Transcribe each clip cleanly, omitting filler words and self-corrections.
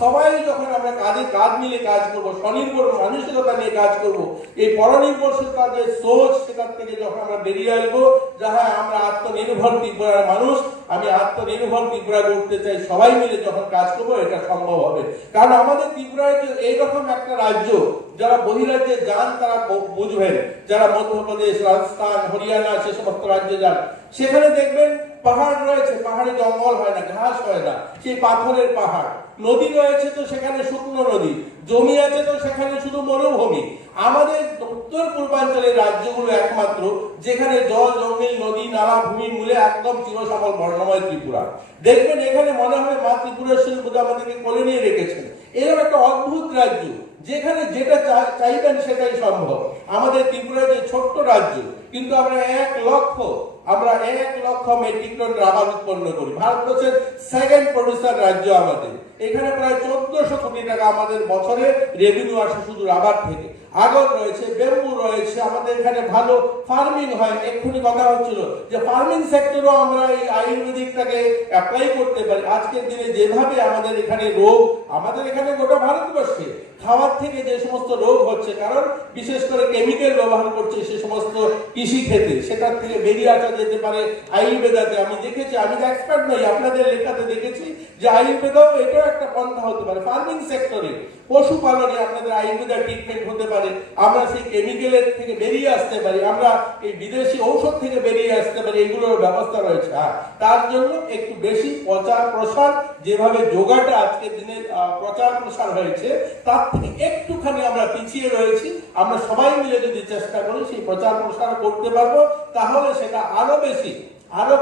সবাই যখন আমরা কাঁধে কাঁধ মিলে কাজ করব, স্বনির্ভর মানসিকতা নিয়ে কাজ করব, এই পরনির্ভরশীলতার যে সোচ সেটার থেকে যখন আমরা বেরিয়ে আসবো, যাহা আমরা আত্মনির্ভর ত্রিপুরার মানুষ, আমি আত্মনির্ভর ত্রিপুরা করতে চাই, সবাই মিলে যখন কাজ করবো এটা সম্ভব হবে। কারণ আমাদের ত্রিপুরায় যে এইরকম একটা রাজ্য, যারা বহিরাজ্যে যান তারা বুঝবেন, যারা মধ্যপ্রদেশ, রাজস্থান, হরিয়ানা সে সমস্ত রাজ্যে যান, সেখানে দেখবেন পাহাড় রয়েছে, পাহাড়ে জঙ্গল হয় না, ঘাস হয় না, সেই পাথরের পাহাড়। নদী রয়েছে তো সেখানে শুকনো নদী, জমি আছে তো সেখানে শুধু মরুভূমি। আমাদের উত্তর পূর্বাঞ্চলের রাজ্যগুলো একমাত্র যেখানে জল, জঙ্গল, নদী, নালা, ভূমি মূলে একদম চিরসকল বর্ণময় ত্রিপুরা। দেখবেন এখানে মনে হয় মা ত্রিপুরেশ্বরী বোধ আমাদেরকে কোলে নিয়ে রেখেছেন। এরকম একটা অদ্ভুত রাজ্য যেখানে যেটা চাইবেন সেটাই সম্ভব। আমাদের ত্রিপুরা যে ছোট্ট রাজ্য, কিন্তু আমরা 1 লক্ষ মেট্রিক টন রাবার উৎপন্ন করি। ভারতবর্ষের সেকেন্ড প্রডিউসার রাজ্য আমাদের। এখানে প্রায় 1400 কোটি টাকা আমাদের বছরে রেভিনিউ আসে শুধু রাবার থেকে। আগর রয়েছে, বেম্বু রয়েছে, আমাদের এখানে ভালো ফার্মিং হয়। এক্ষুনি কথা হচ্ছিল যে ফার্মিং সেক্টরও আমরা এই আয়ুর্বেদিকটাকে অ্যাপ্লাই করতে পারি। আজকের দিনে যেভাবে আমাদের এখানে রোগ, আমাদের এখানে গোটা ভারতবর্ষে খাওয়ার থেকে যে সমস্ত রোগ হচ্ছে, কারণ বিশেষ করে কেমিক্যাল ব্যবহার করছে সে সমস্ত কৃষি ক্ষেত্রে, সেটার থেকে বেরিয়ে আসা যেতে পারে আয়ুর্বেদাতে। আমি দেখেছি, আমি এক্সপার্ট নই, আপনাদের লেখাতে দেখেছি যে আয়ুর্বেদাও এটাও একটা পন্থা হতে পারে। ফার্মিং সেক্টরে, পশুপালনে আপনাদের আয়ুর্বেদা ট্রিটমেন্ট হতে পারে। আমরা সেই কেমিক্যালের থেকে বেরিয়ে আসতে পারি, আমরা এই বিদেশি ঔষধ থেকে বেরিয়ে আসতে পারি, এগুলোর ব্যবস্থা রয়েছে। তার জন্য একটু বেশি প্রচার প্রসার, যেভাবে যোগাটা আজকের দিনে প্রচার প্রসার হয়েছে তার থেকে একটুখানি আমরা পিছিয়ে রয়েছি। আমরা সবাই মিলে যদি চেষ্টা করি সেই প্রচার প্রসার করতে পারবো, তাহলে সেটা আরো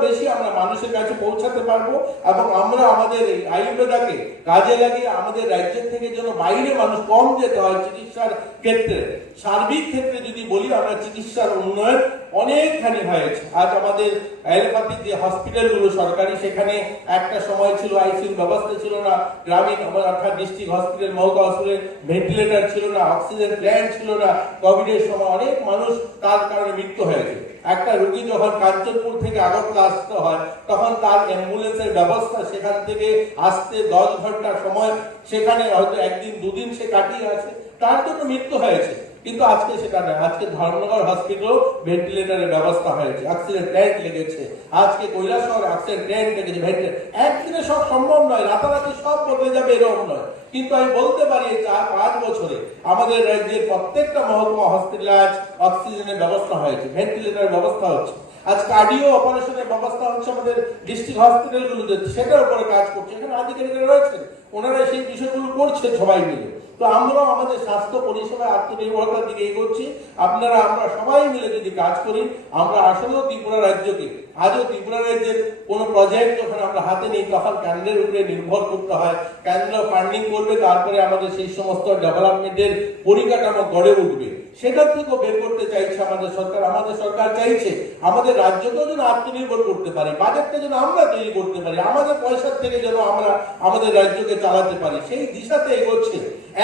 বেশি আমরা মানুষের কাছে পৌঁছাতে পারবো। এবং আমরা আমাদের এই আয়ুর্বেদাকে কাজে লাগিয়ে আমাদের রাজ্যের থেকে যেন বাইরে মানুষ কম যেতে হয় চিকিৎসার ক্ষেত্রে। সার্বিক ক্ষেত্রে যদি বলি, আমরা চিকিৎসার উন্নয়ন অনেকখানি হয়েছে। আজ আমাদের এলোপ্যাথিক যে হসপিটালগুলো সরকারি, সেখানে একটা সময় ছিল আইসিইউ ব্যবস্থা ছিল না, গ্রামীণ অর্থাৎ ডিস্ট্রিক্ট হসপিটাল, মহকুমা হসপিটালে ভেন্টিলেটর ছিল না, অক্সিজেন প্ল্যান্ট ছিল না। কোভিডের সময় অনেক মানুষ তার কারণে মৃত্যু হয়েছে। একটা রোগী যখন কাঞ্চনপুর থেকে আগরতলা আসতে হয়, তখন তার অ্যাম্বুলেন্সের ব্যবস্থা, সেখান থেকে আসতে 10 ঘন্টা সময়, সেখানে হয়তো 1 দিন 2 দিন সে কাটিয়ে আছে, তার জন্য মৃত্যু হয়েছে। কিন্তু আজকে সেটা নয়। আজকে ধর্মনগর হসপিটাল ভেন্টিলেটরের ব্যবস্থা হয়েছে, অক্সিজেন প্ল্যান্ট লেগেছে। আজকে কৈলাসহর অক্সিজেন প্ল্যান্ট লেগেছে, ভেন্টিলেটর। একদিনে সব সম্ভব নয়, রাতারাতি সব বদলে যাবে এরকম নয়। কিন্তু আমি বলতে পারি 4-5 বছরে আমাদের রাজ্যের প্রত্যেকটা মহকুমা হসপিটালে আজ অক্সিজেনের ব্যবস্থা হয়েছে, ভেন্টিলেটরের ব্যবস্থা হচ্ছে। আজ কার্ডিও অপারেশনের ব্যবস্থা হচ্ছে আমাদের ডিস্ট্রিক্ট হসপিটালগুলোতে, সেটার উপরে কাজ করছে। এখানে আধিকারিকরা রয়েছেন, ওনারা সেই বিষয়গুলো করছেন সবাই মিলে। তো আমরাও আমাদের স্বাস্থ্য পরিষেবা আত্মনির্ভরতার দিকে এগোচ্ছি। আমরা সবাই মিলে যদি কাজ করি, আমরা আসলেও ত্রিপুরা রাজ্যকে, আজও ত্রিপুরা রাজ্যের কোনো প্রজেক্ট যখন আমরা হাতে নিই, তখন কেন্দ্রের উপরে নির্ভর করতে হয়। কেন্দ্র ফান্ডিং করবে, তারপরে আমাদের সেই সমস্ত ডেভেলপমেন্টের পরিকাঠামো গড়ে উঠবে। সেটার থেকেও বের করতে চাইছে আমাদের সরকার। আমাদের সরকার চাইছে আমাদের রাজ্যকেও যেন আত্মনির্ভর করতে পারি, বাজেটটা যেন আমরা তৈরি করতে পারি, আমাদের পয়সার থেকে যেন আমরা আমাদের রাজ্যকে চালাতে পারি, সেই দিশাতে এগোচ্ছে।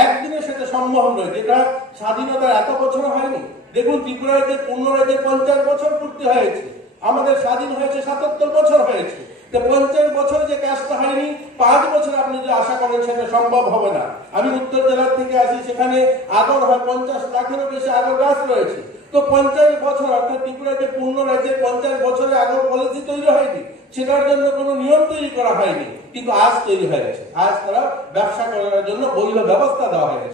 একদিনে সেটা সম্ভব নয়, যেটা স্বাধীনতার এত বছর হয়নি। দেখুন, ত্রিপুরা রাজ্যের 15 রাজ্যের 50 বছর পূর্তি হয়েছে, আমাদের স্বাধীন হয়েছে 77 বছর হয়েছে। 50 বছর যে কাজটা হয়নি, 5 বছর আপনি যে আশা করেন সেটা সম্ভব হবে না। আমি উত্তর জেলার থেকে আসি, সেখানে আগর হয় 50 লাখেরও বেশি আগর গাছ রয়েছে। তো 50 বছর, অর্থাৎ ত্রিপুরা যে পূর্ণ রাজ্যের 50 বছরে আগর পলিসি তৈরি হয়নি, সেটার জন্য কোনো নিয়ম তৈরি করা হয়নি। কিন্তু আজ তৈরি হয়েছে, আজ তারা ব্যবসা করার জন্য বৈধ ব্যবস্থা দেওয়া হয়েছে।